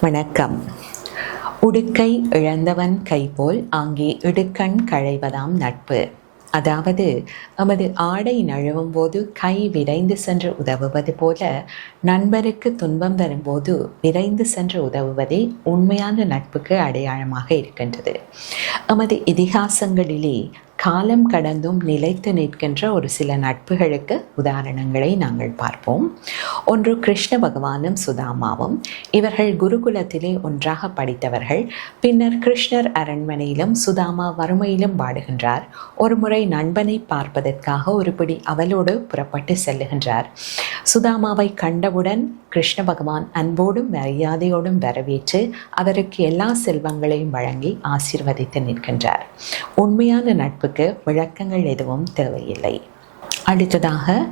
வணக்கம். உடுக்கை இழந்தவன் கைபோல் ஆங்கே இடுக்கண் களைவதாம் நட்பு. அதாவது, எமது ஆடை நழுவும் போது கை விரைந்து சென்று உதவுவது போல, நண்பருக்கு துன்பம் வரும்போது விரைந்து சென்று உதவுவதே உண்மையான நட்புக்கு அடையாளமாக இருக்கின்றது. எமது இதிகாசங்களிலே காலம் கடந்தும் நிலைத்து நிற்கின்ற ஒரு சில நட்புகளுக்கு உதாரணங்களை நாங்கள் பார்ப்போம். ஒன்று கிருஷ்ண பகவானும் சுதாமாவும். இவர்கள் குருகுலத்திலே ஒன்றாக படித்தவர்கள். பின்னர் கிருஷ்ணர் அரண்மனையிலும் சுதாமா வறுமையிலும் வாடுகின்றார். ஒரு முறை நண்பனை பார்ப்பதற்காக ஒரு பிடி அவளோடு புறப்பட்டு செல்லுகின்றார். சுதாமாவை கண்டவுடன் கிருஷ்ண பகவான் அன்போடும் மரியாதையோடும் வரவேற்று அவருக்கு எல்லா செல்வங்களையும் வழங்கி ஆசீர்வதித்து நிற்கின்றார். உண்மையான நட்புக்கு விளக்கங்கள் எதுவும் தேவையில்லை. அடுத்ததாக,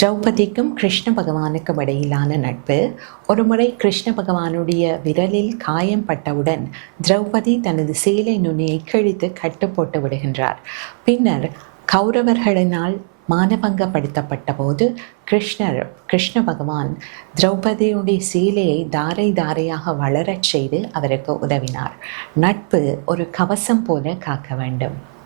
திரௌபதிக்கும் கிருஷ்ண பகவானுக்கும் இடையிலான நட்பு. ஒருமுறை கிருஷ்ண பகவானுடைய விரலில் காயம் பட்டவுடன் திரௌபதி தனது சேலை நுனியை கிழித்து கட்டு போட்டு விடுகின்றார். பின்னர் கௌரவர்களினால் மானபங்கப்படுத்தப்பட்ட போது கிருஷ்ண பகவான் திரௌபதியுடைய சீலையை தாரை தாரையாக வளரச் செய்து அவருக்கு உதவினார். நட்பு ஒரு கவசம் போல காக்க வேண்டும்.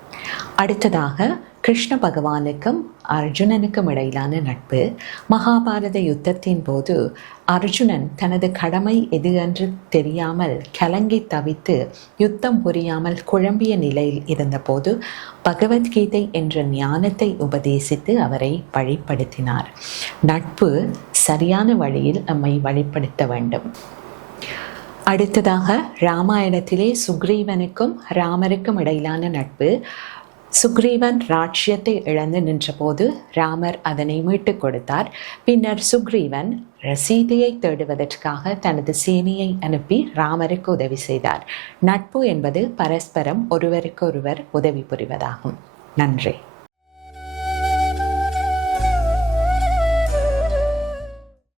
அடுத்ததாக, கிருஷ்ண பகவானுக்கும் அர்ஜுனனுக்கும் இடையிலான நட்பு. மகாபாரத யுத்தத்தின் போது அர்ஜுனன் தனது கடமை எது என்று தெரியாமல் கலங்கி தவித்து யுத்தம் புரியாமல் குழம்பிய நிலையில் இருந்தபோது பகவத்கீதை என்ற ஞானத்தை உபதேசித்து அவரை வழிப்படுத்தினார். நட்பு சரியான வழியில் நம்மை வழிப்படுத்த வேண்டும். அடுத்ததாக, ராமாயணத்திலே சுக்ரீவனுக்கும் ராமருக்கும் இடையிலான நட்பு. சுக்ரீவன் ராஜ்யத்தை இழந்து நின்றபோது ராமர் அதனை மீட்டுக் கொடுத்தார். பின்னர் சுக்ரீவன் சீதையை தேடுவதற்காக தனது சேனையை அனுப்பி ராமருக்கு உதவி செய்தார். நட்பு என்பது பரஸ்பரம் ஒருவருக்கொருவர் உதவி புரிவதாகும். நன்றி.